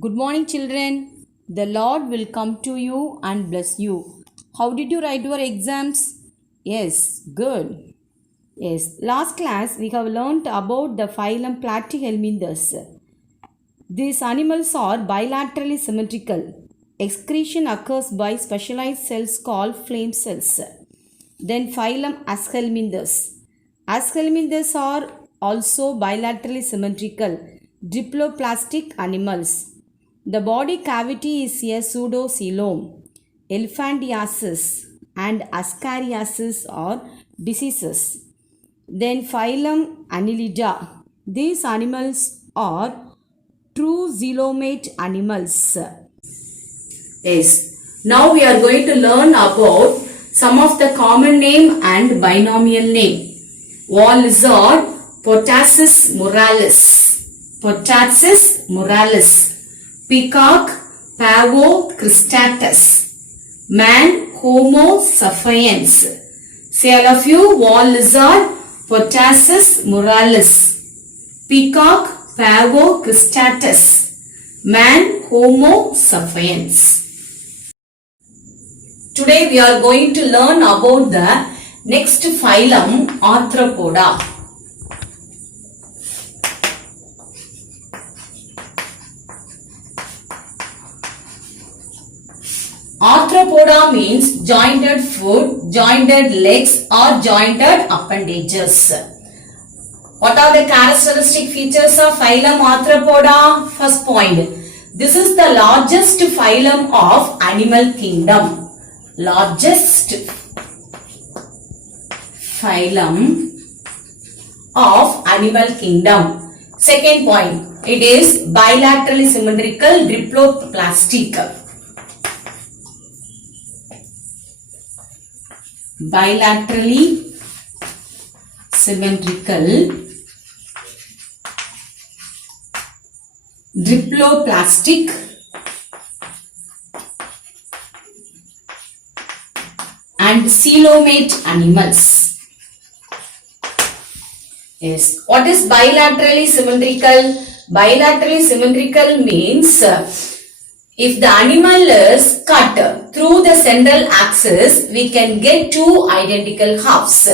Good morning, children. The Lord will come to you and bless you. How did you write your exams? Yes, good. Yes, last class we have learnt about the phylum Platyhelminthes. These animals are bilaterally symmetrical. Excretion occurs by specialized cells called flame cells. Then phylum Aschelminthes. Aschelminthes are also bilaterally symmetrical, diploplastic animals. The body cavity is a pseudocoelom. Elephantiasis and Ascariasis are diseases. Then phylum Annelida. These animals are true coelomate animals. Yes. Now we are going to learn about some of the common name and binomial name. Wall lizard, Potassis muralis. Potassis muralis. Peacock, Pavo cristatus. Man, Homo sapiens. Say all of you, wall lizard, Potassis muralis. Peacock, Pavo cristatus. Man, Homo sapiens. Today we are going to learn about the next phylum Arthropoda. Arthropoda means jointed foot, jointed legs or jointed appendages. What are the characteristic features of phylum Arthropoda? First point, this is the largest phylum of animal kingdom. Largest phylum of animal kingdom. Second point, it is bilaterally symmetrical, diploplastic. Bilaterally symmetrical, diploplastic and coelomate animals. Yes. What is bilaterally symmetrical? Bilaterally symmetrical means if the animal is cut through the central axis, we can get two identical halves.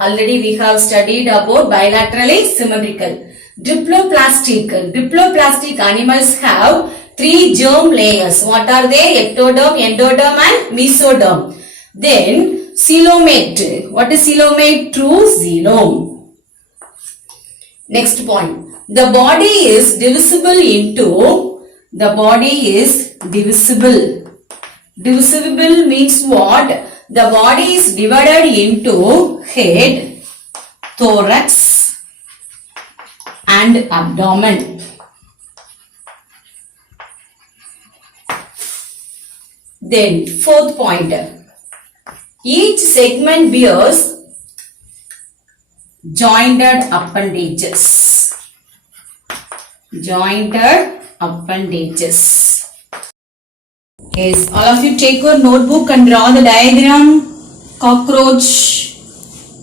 Already we have studied about bilaterally symmetrical. Diploplastic. Diploplastic animals have three germ layers. What are they? Ectoderm, endoderm and mesoderm. Then coelomate. What is coelomate? True coelom. Next point. The body is divisible into. The body is divisible. Divisible means what? The body is divided into head, thorax and abdomen. Then fourth point. Each segment bears jointed appendages. Jointed appendages. Yes, all of you take your notebook and draw the diagram. Cockroach.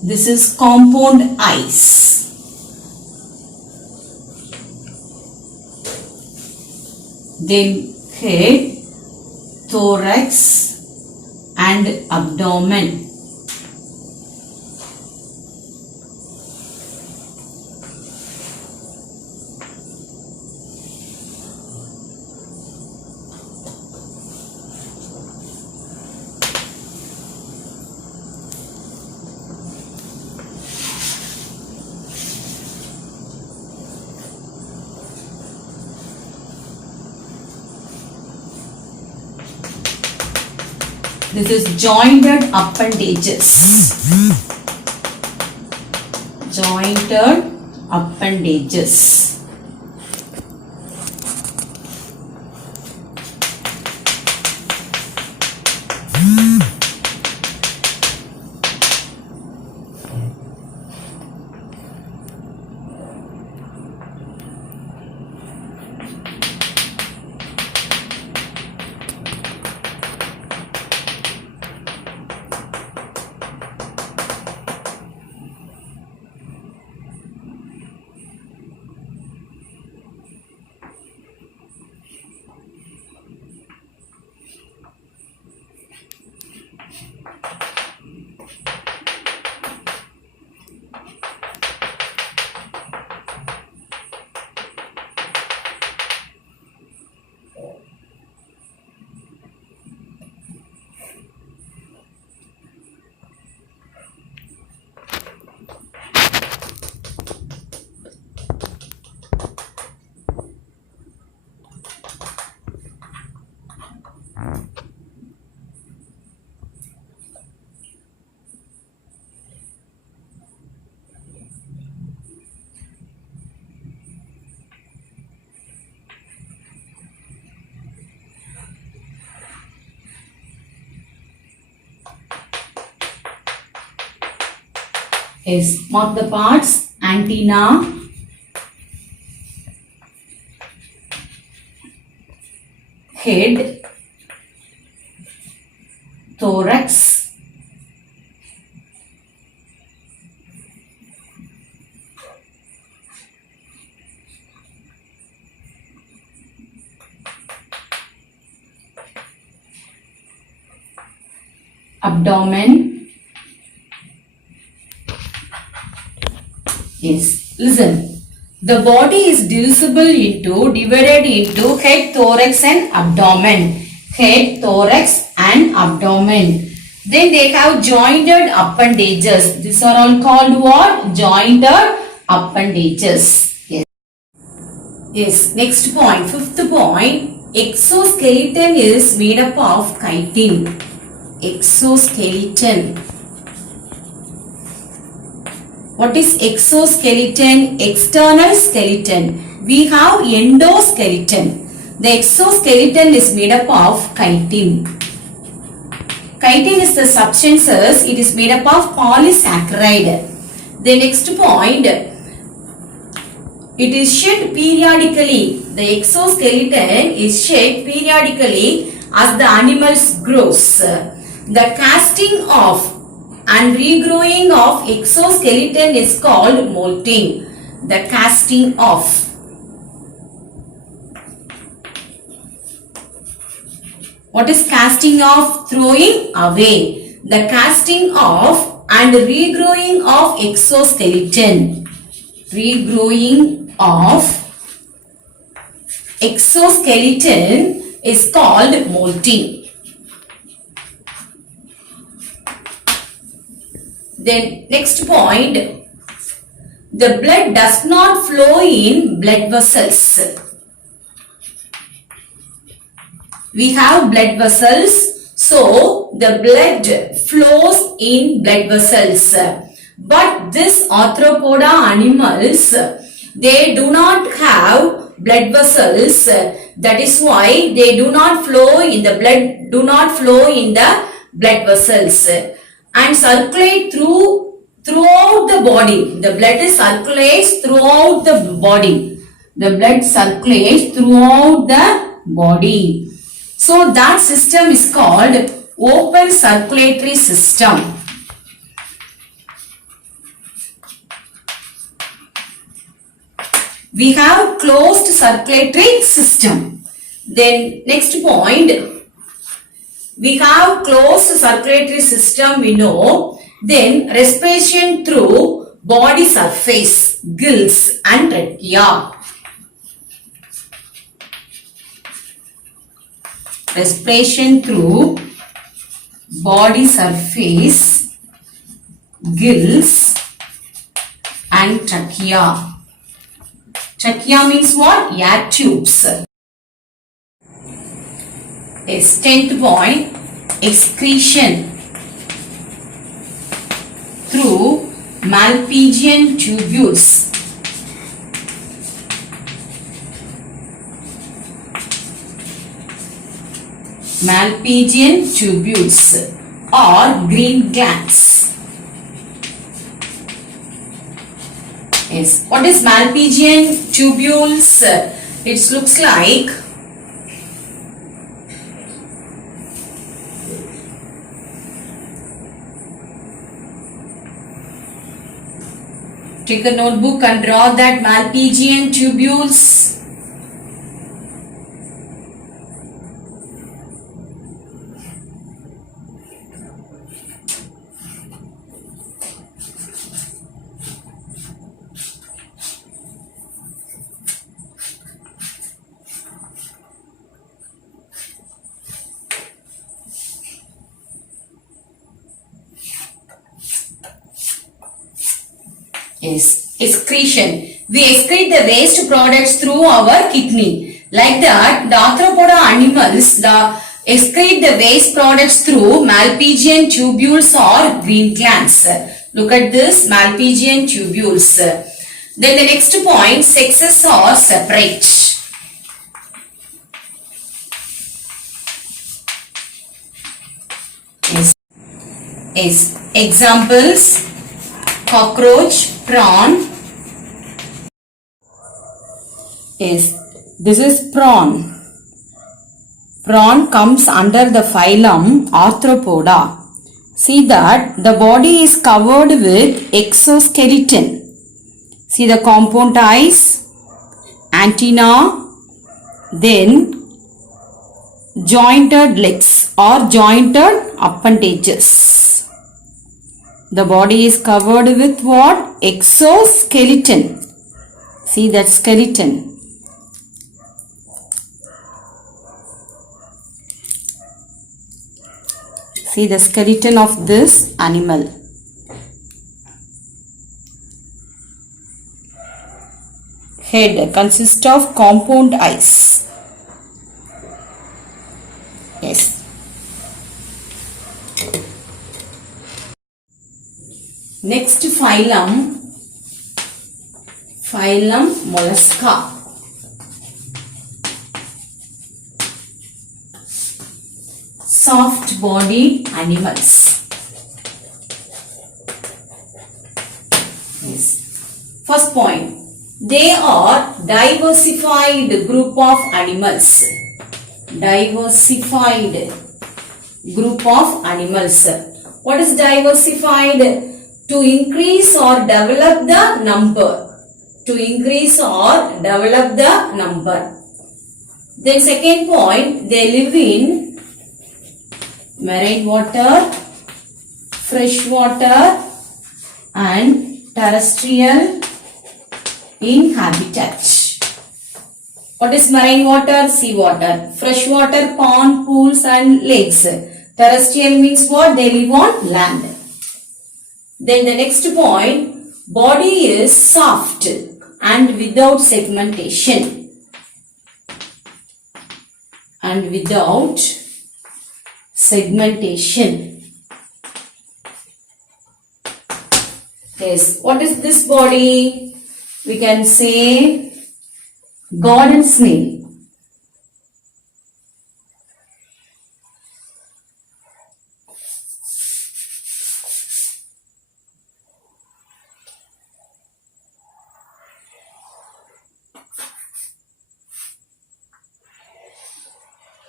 This is compound eyes. Then head, thorax and abdomen. This is jointed appendages. Jointed appendages. Is mark the parts: antenna, head, thorax, abdomen. Yes, listen. The body is divided into head, thorax and abdomen. Head, thorax and abdomen. Then they have jointed appendages. These are all called what? Jointed appendages. Yes. Yes. Next point, fifth point. Exoskeleton is made up of chitin. Exoskeleton. What is exoskeleton? External skeleton. We have endoskeleton. The exoskeleton is made up of chitin. Chitin is the substances. It is made up of polysaccharide. The next point. It is shed periodically. The exoskeleton is shed periodically as the animal grows. The casting off and regrowing of exoskeleton is called molting. The casting off. What is casting off? Throwing away. The casting off and regrowing of exoskeleton. Regrowing of exoskeleton is called molting. Then next point, the blood does not flow in blood vessels. We have blood vessels, so the blood flows in blood vessels. But these arthropoda animals, they do not have blood vessels. That is why they do not flow in the blood vessels and circulate throughout the body. The blood circulates throughout the body. The blood circulates throughout the body. So that system is called open circulatory system. We have closed circulatory system. Then next point. We have closed circulatory system, we know. Then respiration through body surface, gills and trachea. Respiration through body surface, gills and trachea. Trachea means what? Air tubes. Yes, 10th point, excretion through Malpighian tubules. Malpighian tubules or green glands. Yes, what is Malpighian tubules? It looks like take a notebook and draw that Malpighian tubules. Yes, excretion. We excrete the waste products through our kidney. Like that, the arthropoda animals excrete the waste products through Malpighian tubules or green glands. Look at this, Malpighian tubules. Then the next point, sexes are separate. Yes. Examples. cockroach, prawn. Yes, this is prawn. Prawn comes under the phylum Arthropoda. See that the body is covered with exoskeleton. See the compound eyes, antenna, then jointed legs or jointed appendages. The body is covered with what? Exoskeleton. See that skeleton. See the skeleton of this animal. Head consists of compound eyes. Yes. Next phylum Mollusca. Soft bodied animals. Yes. First point. They are diversified group of animals. Diversified group of animals. What is diversified? To increase or develop the number. To increase or develop the number. Then second point, they live in marine water, fresh water and terrestrial in habitat. What is marine water? Sea water. Fresh water, pond, pools and lakes. Terrestrial means what? They live on land. Then the next point, body is soft and without segmentation. And without segmentation. Yes, what is this body? We can say garden snail.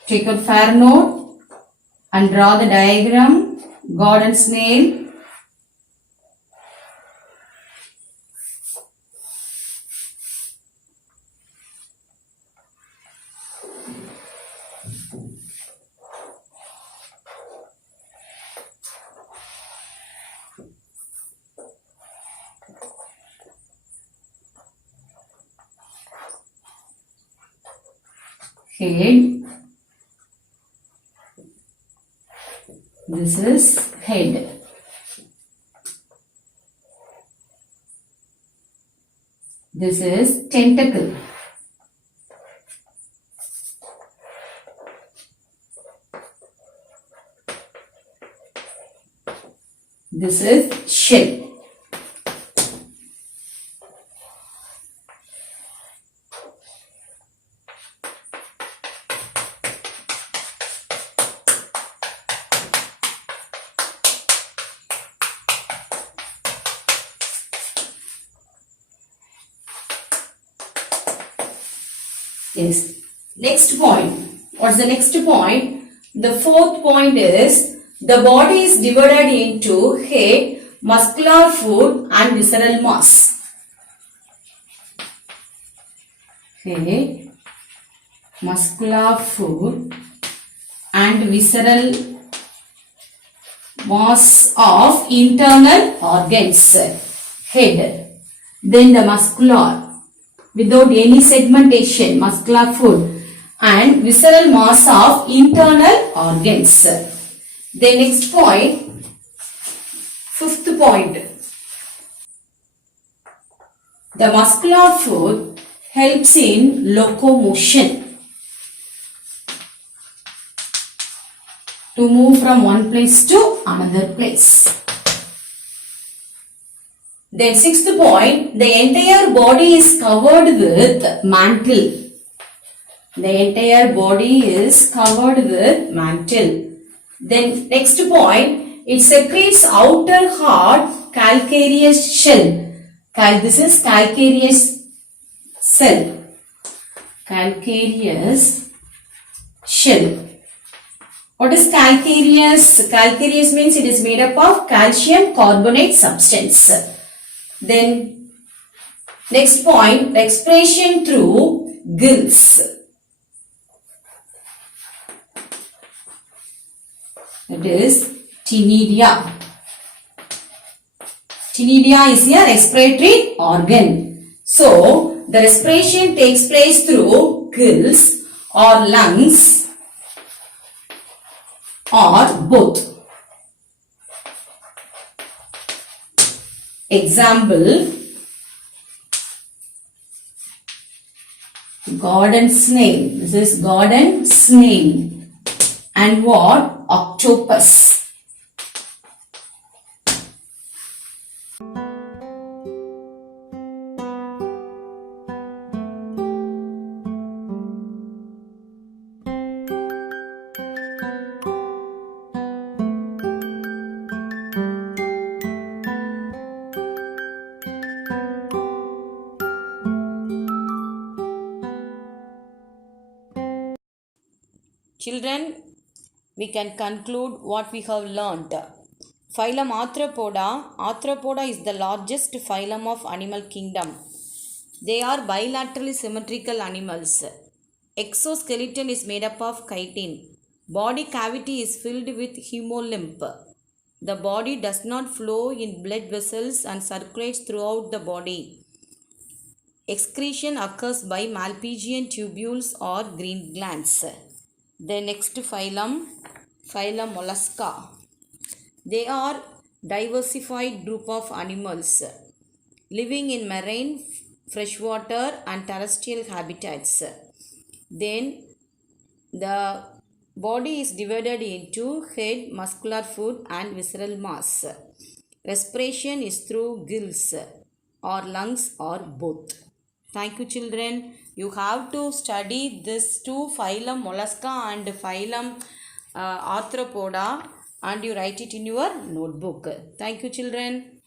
Take a fair note and draw the diagram. Garden snail. Head. This is head. This is tentacle. This is shell. Yes. Next point. What's the next point? The fourth point is the body is divided into head, muscular foot and visceral mass. Head, muscular foot and visceral mass of internal organs. Head. Then the muscular without any segmentation, muscular foot and visceral mass of internal organs. The next point, fifth point. The muscular foot helps in locomotion. To move from one place to another place. Then sixth point, the entire body is covered with mantle. The entire body is covered with mantle. Then next point, it secretes outer hard calcareous shell. This is calcareous cell. Calcareous shell. What is calcareous? Calcareous means it is made up of calcium carbonate substance. Then next point, respiration through gills. That is ctenidia. Ctenidia is a respiratory organ. So, the respiration takes place through gills or lungs or both. Example, garden snail. This is garden snail. And what? Octopus. Children, we can conclude what we have learnt. Phylum Arthropoda. Arthropoda is the largest phylum of animal kingdom. They are bilaterally symmetrical animals. Exoskeleton is made up of chitin. Body cavity is filled with hemolymph. The body does not flow in blood vessels and circulates throughout the body. Excretion occurs by Malpighian tubules or green glands. The next phylum, phylum Mollusca. They are diversified group of animals living in marine, freshwater and terrestrial habitats. Then the body is divided into head, muscular foot and visceral mass. Respiration is through gills or lungs or both. Thank you, children. You have to study this two, phylum Mollusca and phylum Arthropoda, and you write it in your notebook. Thank you, children.